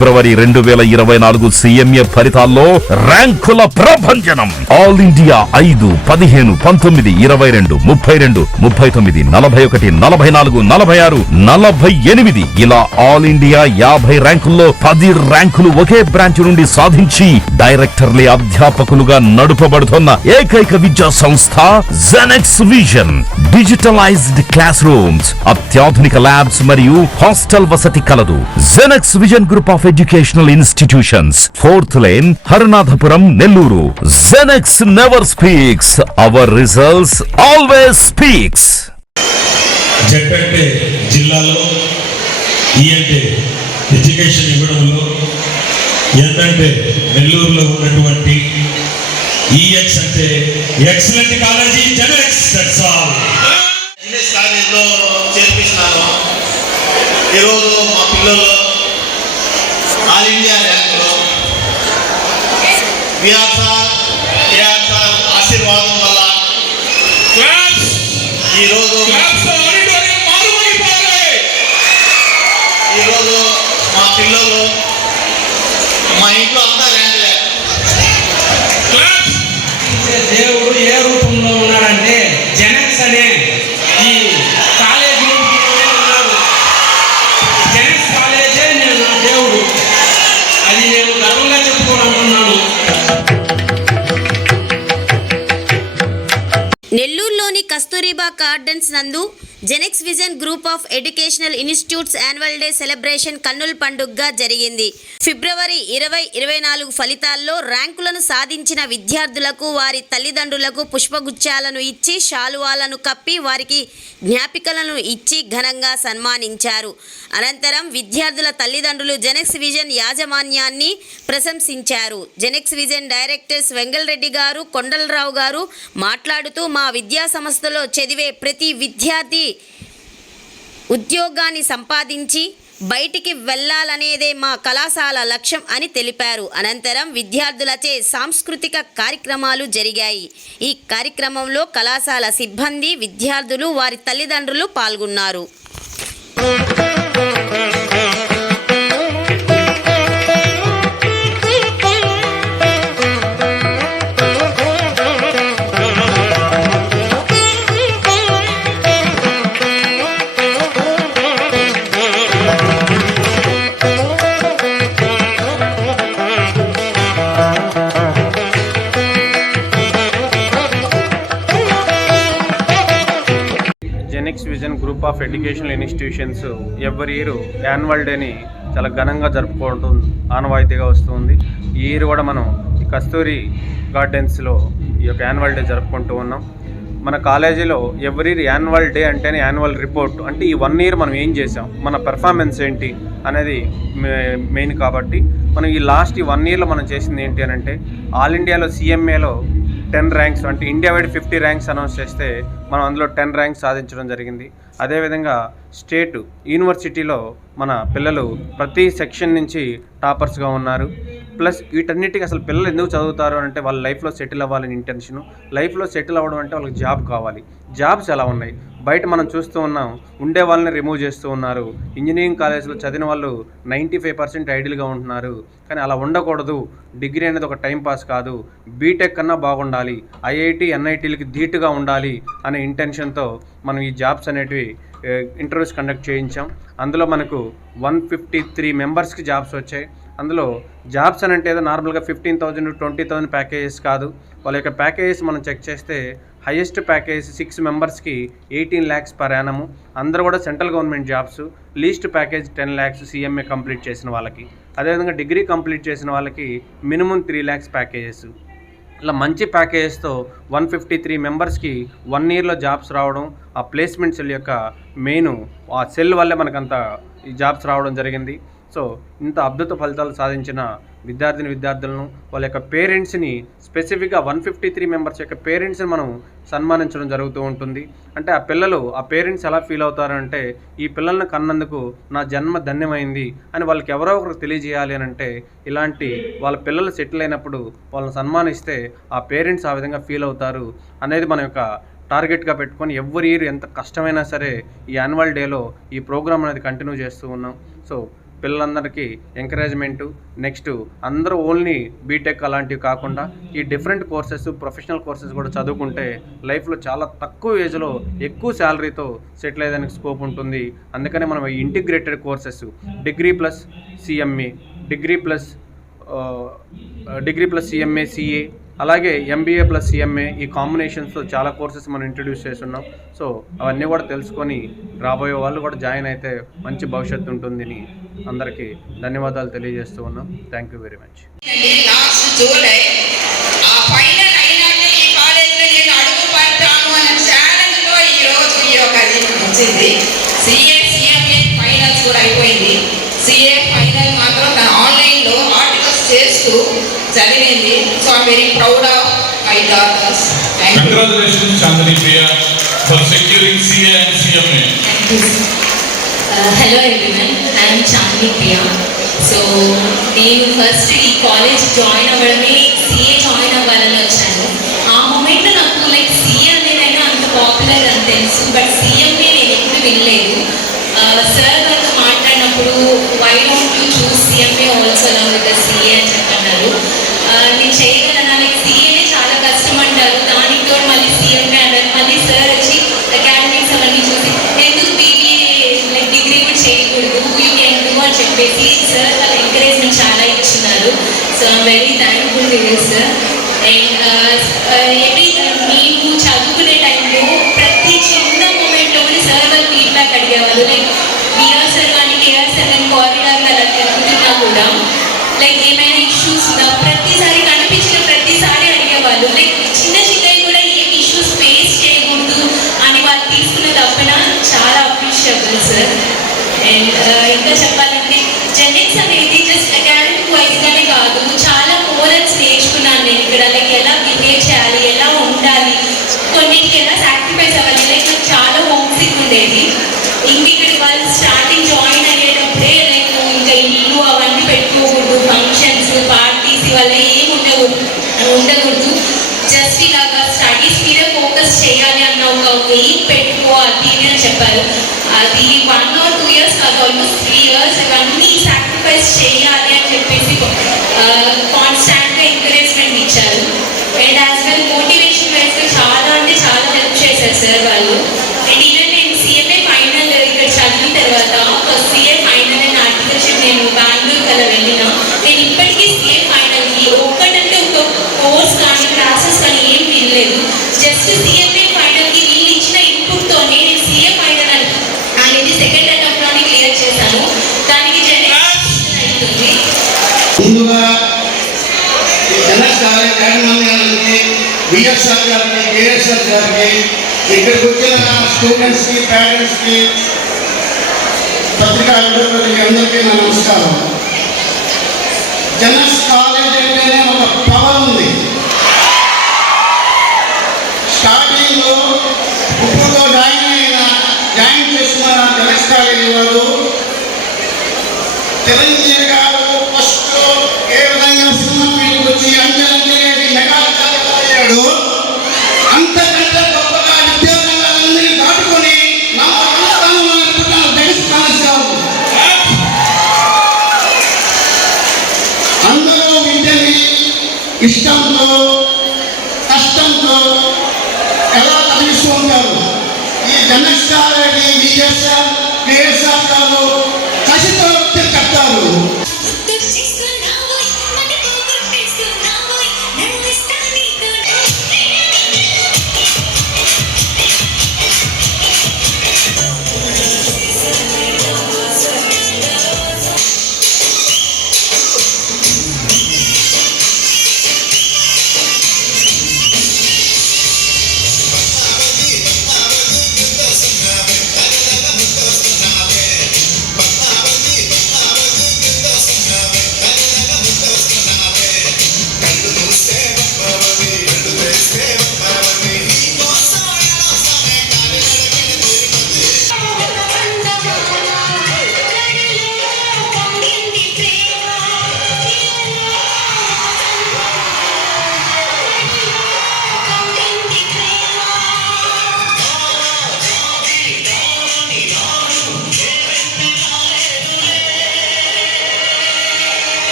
ఫిబ్రవరి 2024 సీఎంఏ ఫలితాల్లో ర్యాంకుల ప్రభంజనం. All India 5, 15, 19, 22, 32, 39, 41, 44, 46, 48 ఇలా ఆల్ ఇండియా 50 ర్యాంకుల్లో 10 ర్యాంకులు ఒకే బ్రాంచ్ నుండి సాధించి డైరెక్టర్లే అధ్యాపకులుగా నడుపబడుతున్న ఏకైక విద్యా సంస్థ Genex Vision. Digitalized class rooms, అత్యాధునిక ల్యాబ్స్ మరియు హాస్టల్ వసతి కలదు. Genex Vision group of educational institutions, 4th lane, Haranathapuram, Nellore. Genex never speaks, our results always speaks. జెడ్పేట జిల్లాలో అంటే ఎడ్యుకేషన్ ఇవ్వడంలో ఏంటంటే నెల్లూరులో ఉన్నటువంటి ఈఎక్స్ అంటే excellent college Genex. That's all. English కాలేజ్లో చేర్పిస్తున్నాను. ఈరోజు మా పిల్లలు ఆల్ ఇండియా ర్యాంకులో బిఆర్ సార్ కేఆర్ సార్ ఆశీర్వాదం వల్ల ఈరోజు మా పిల్లలు మా ఇంట్లో అంతా ర్యాంకులే. దేవుడు ఏ రూపంలో ఉన్నాడంటే జెనెక్స్ అనే ఈ కాలేజీ ఉన్నాడు. జెనెక్స్ కాలేజే నేను దేవుడు, అది నేను గర్వంగా చెప్పుకోవాలనుకున్నాను. నెల్లూరులోని కస్తూరిబా గార్డెన్స్ నందు Genex Vision group of educational institutes annual day celebration కన్నుల పండుగగా జరిగింది. ఫిబ్రవరి 2024 ఫలితాల్లో ర్యాంకులను సాధించిన విద్యార్థులకు వారి తల్లిదండ్రులకు పుష్పగుచ్చాలను ఇచ్చి శాలువాలను కప్పి వారికి జ్ఞాపికలను ఇచ్చి ఘనంగా సన్మానించారు. అనంతరం విద్యార్థుల తల్లిదండ్రులు జెనెక్స్ విజన్ యాజమాన్యాన్ని ప్రశంసించారు. జెనెక్స్ విజన్ డైరెక్టర్స్ వెంగళరెడ్డి గారు, కొండలరావు గారు మాట్లాడుతూ మా విద్యా సంస్థలో చదివే ప్రతి విద్యార్థి ఉద్యోగాన్ని సంపాదించి బయటికి వెళ్లాలనేదే మా కళాశాల లక్ష్యం అని తెలిపారు. అనంతరం విద్యార్థులచే సాంస్కృతిక కార్యక్రమాలు జరిగాయి. ఈ కార్యక్రమంలో కళాశాల సిబ్బంది, విద్యార్థులు, వారి తల్లిదండ్రులు పాల్గొన్నారు. Genex Vision group of educational institutions every year annual డేని చాలా ఘనంగా జరుపుకోవడం ఆనవాయితీగా వస్తుంది. ఈ ఇయర్ కూడా మనం ఈ కస్తూరి గార్డెన్స్లో ఈ యొక్క యాన్యువల్ డే జరుపుకుంటూ ఉన్నాం. మన కాలేజీలో ఎవ్రీ ఇయర్ యాన్యువల్ డే అంటేనే యాన్యువల్ రిపోర్ట్ అంటే ఈ 1 year మనం ఏం చేసాం, మన పెర్ఫార్మెన్స్ ఏంటి అనేది మెయిన్. కాబట్టి మనం ఈ లాస్ట్ 1 yearలో మనం చేసింది ఏంటి అని అంటే ఆల్ ఇండియాలో సీఎంఏలో 10 ర్యాంక్స్ అంటే ఇండియా వైడ్ 50 ర్యాంక్స్ అనౌన్స్ చేస్తే మనం అందులో 10 ర్యాంక్స్ సాధించడం జరిగింది. అదేవిధంగా స్టేట్ యూనివర్సిటీలో మన పిల్లలు ప్రతి సెక్షన్ నుంచి టాపర్స్గా ఉన్నారు. ప్లస్ వీటన్నిటికీ అసలు పిల్లలు ఎందుకు చదువుతారు అంటే వాళ్ళ లైఫ్లో సెటిల్ అవ్వాలని ఇంటెన్షను. లైఫ్లో సెటిల్ అవ్వడం అంటే వాళ్ళకి జాబ్ కావాలి. జాబ్స్ ఎలా ఉన్నాయి బయట మనం చూస్తూ ఉన్నాం, ఉండే వాళ్ళని రిమూవ్ చేస్తూ ఉన్నారు. ఇంజనీరింగ్ కాలేజ్లో చదివిన వాళ్ళు 95% ఐడియల్గా ఉంటున్నారు. కానీ అలా ఉండకూడదు. డిగ్రీ అనేది ఒక టైం పాస్ కాదు, బీటెక్ కన్నా బాగుండాలి, ఐఐటి ఎన్ఐటీలకి ధీటుగా ఉండాలి అనే ఇంటెన్షన్తో మనం ఈ జాబ్స్ అనేటివి ఇంటర్వ్యూస్ కండక్ట్ చేయించాం. అందులో మనకు 153 మెంబర్స్కి జాబ్స్ వచ్చాయి. అందులో జాబ్స్ అని అంటే ఏదో నార్మల్గా 15,000 to 20,000 ప్యాకేజెస్ కాదు. వాళ్ళ యొక్క ప్యాకేజెస్ మనం చెక్ చేస్తే హైయెస్ట్ ప్యాకేజ్ 6 మెంబర్స్కి 18 lakhs per annum. అందరూ కూడా central government jobs. Least package 10 lakhs CMA complete చేసిన వాళ్ళకి. అదేవిధంగా డిగ్రీ కంప్లీట్ చేసిన వాళ్ళకి మినిమం 3 lakhs ప్యాకేజెస్. ఇలా మంచి ప్యాకేజెస్తో 153 మెంబర్స్కి 1 yearలో జాబ్స్ రావడం, ఆ ప్లేస్మెంట్ సెల్ యొక్క మెయిన్ ఆ సెల్ వల్లే మనకంత ఈ జాబ్స్ రావడం జరిగింది. సో ఇంత అద్భుత ఫలితాలు సాధించిన విద్యార్థులను వాళ్ళ యొక్క పేరెంట్స్ని స్పెసిఫిక్గా 153 మెంబర్స్ యొక్క పేరెంట్స్ని మనం సన్మానించడం జరుగుతూ ఉంటుంది. అంటే ఆ పేరెంట్స్ ఎలా ఫీల్ అవుతారంటే ఈ పిల్లల్ని కన్నందుకు నా జన్మ ధన్యమైంది అని వాళ్ళకి ఎవరో ఒకరు తెలియజేయాలి అని అంటే ఇలాంటి వాళ్ళ పిల్లలు సెటిల్ అయినప్పుడు వాళ్ళని సన్మానిస్తే ఆ పేరెంట్స్ ఆ విధంగా ఫీల్ అవుతారు అనేది మన యొక్క టార్గెట్గా పెట్టుకొని ఎవ్రీ ఇయర్ ఎంత కష్టమైనా సరే ఈ యాన్యువల్ డేలో ఈ ప్రోగ్రామ్ అనేది కంటిన్యూ చేస్తూ ఉన్నాం. సో పిల్లలందరికీ ఎంకరేజ్మెంటు, నెక్స్ట్ అందరూ ఓన్లీ బీటెక్ అలాంటివి కాకుండా ఈ డిఫరెంట్ కోర్సెస్, ప్రొఫెషనల్ కోర్సెస్ కూడా చదువుకుంటే లైఫ్లో చాలా తక్కువ ఏజ్లో ఎక్కువ శాలరీతో సెటిల్ అయ్యేదానికి స్కోప్ ఉంటుంది. అందుకనే మనం integrated courses degree plus CMA, degree plus CMA, CA, అలాగే ఎంబీఏ ప్లస్ సిఎంఏ, ఈ కాంబినేషన్స్తో చాలా కోర్సెస్ మనం ఇంట్రడ్యూస్ చేస్తున్నాం. సో అవన్నీ కూడా తెలుసుకొని రాబోయే వాళ్ళు కూడా జాయిన్ అయితే మంచి భవిష్యత్తు ఉంటుందని అందరికీ ధన్యవాదాలు తెలియజేస్తూ ఉన్నాం. Thank you very much. Last July ఆ ఫైనల్ అయినాక ఈ కాలేజీలో నేను అడుగు పడతాను అనే ఛాలెంజ్లో ఈరోజు ఈ యొక్క వచ్చింది. సిఎంఏ ఫైనల్స్ కూడా అయిపోయింది. సిఏ ఫైనల్ మాత్రం తన ఆన్లైన్లో ఆర్టికల్స్ చేస్తూ చదివింది. So I'm very proud of my daughters. Congratulations, Chandani Priya, for securing CA and CMA. Thank you. Hello everyone, I am Chandani Priya. So, నేను ఫస్ట్ ఈ కాలేజ్ జాయిన్ అవ్వడమే సిఏ జాయిన్ అవ్వాలని వచ్చాను. ఆ మూమెంట్లో నాకు లైక్ సిఏ అనేదైనా అంత popular అని తెలుసు, బట్ సిఎంఏ నేను ఎప్పుడు వినలేదు. సార్ గారితో మాట్లాడినప్పుడు why don't you choose CMA also along with the CA అని చెప్పన్నారు. నేను చేయగలనా, లైక్ సిఏనే చాలా కష్టం అంటారు, దానికి తోడు మళ్ళీ సిఎంఏ అన్నారు. మళ్ళీ సార్ వచ్చి అకాడమిక్స్ అవన్నీ చూసి ఎందుకు బీబీఏ లైక్ డిగ్రీ కూడా చేయకూడదు, యూ కెన్ డూ అని చెప్పేసి సార్ వాళ్ళ ఎంకరేజ్మెంట్ చాలా ఇచ్చినారు. So I'm very thankful to you sir. And మేము చదువుకునే టైంలో ప్రతి చిన్న మూమెంట్లో కూడా సార్ వాళ్ళు ఫీడ్బ్యాక్ అడిగేవాళ్ళు. లైక్ బిఆర్ సార్ కానీ కేఆర్ సార్ కానీ కారిడార్ అలా తిరుగుతున్నా కూడా లైక్ ఏమైనా ఇష్యూస్ ఉందా ప్రతిసారి కనిపించిన ప్రతిసారి అడిగేవాళ్ళు. లైక్ చిన్న చిన్నవి కూడా ఏం ఇష్యూస్ ఫేస్ చేయకూడదు అని వాళ్ళు తీసుకున్న తప్పన చాలా అప్రిషియబుల్ సార్. అండ్ ఇంకా చెప్పాలంటే జెనెక్స్ అనేది జస్ట్ అకాడమిక్ వైజ్గానే కాదు, చాలా మోరల్స్ నేర్చుకున్నాను నేను ఇక్కడ. లైక్ ఎలా బిహేవ్ చేయాలి, ఎలా ఉండాలి, కొన్నిటికి ఎలా సాక్రిఫైస్ అవ్వాలి. లైక్ నాకు చాలా హోమ్ సిక్ ఉండేది. ఇంక ఇక్కడ వాళ్ళు స్టార్టింగ్ జాయిన్ అయ్యేటప్పుడే లైక్ ఇంకా ఇల్లు అవన్నీ పెట్టుకోకూడదు, ఫంక్షన్స్ పార్టీస్ ఇవల్ల ఏం ఉండకూడదు, జస్ట్ ఇలాగా స్టడీస్ మీద ఫోకస్ చేయాలి అన్న ఒక ఎయిమ్ పెట్టుకో అది అని చెప్పారు. అది 1 or 2 years కాదు, ఆల్మోస్ట్ 3 years ఇవన్నీ సాక్రిఫైస్ చేయాలి అని చెప్పేసి కాన్స్టాంట్గా ఎంకరేజ్మెంట్ ఇచ్చారు. అండ్ యాజ్ వెల్ మోటివేషన్ వైజ్గా చాలా అంటే చాలా హెల్ప్ చేశారు సార్ వాళ్ళు. అండ్ ఈవెన్ నేను సిఎంఏ ఫైనల్ ఇక్కడ చదివిన తర్వాత first CA final and articleship నేను బెంగళూరు కదా వెళ్ళిన, నేను ఇప్పటికీ సిఏ ఫైనల్కి ఒక్కటంటే ఒక కోర్స్ కానీ క్లాసెస్ కానీ ఏం వినలేదు. జస్ట్ సిఎంఏ ఫైనల్కి వీళ్ళు ఇచ్చిన ఇన్పుట్తోనే నేను సిఏ ఫైనల్ అనేది సెకండ్ అటెంప్ట్లోనే క్లియర్ చేశాను. దానికి అవుతుంది. ముందుగా జనరల్ యాజమాన్యానికి, బిఎస్ఆర్ గారికి, కేఎస్ఆర్ గారికి, ఇక్కడికి వచ్చిన స్టూడెంట్స్కి, పేరెంట్స్కి, పత్రికా విలేకరులకి అందరికీ నా నమస్కారం. జనరల్ కాలేజ్ అంటేనే ఒక పవర్ ఉంది. స్టార్టింగ్లో ఇప్పుడు జాయిన్ చేసుకున్న జనరల్ కాలేజీ వారు చిరంజీవి గారు ఫస్ట్ ఏ విధంగా సినిమా మీదకి వచ్చి అంచెలంచె మెగా అయ్యాడు, అంతకంటే గొప్పగా విద్యారంగాలన్నీ దాటుకొని అందరూ విద్యని ఇష్టంతో కష్టంతో ఎలా చదివిస్తూ ఉంటారు. ఈ జనరల్ కాలేజీ బిఎస్ఆర్ కేఎస్ఆర్ గారు కసితో కట్టారు.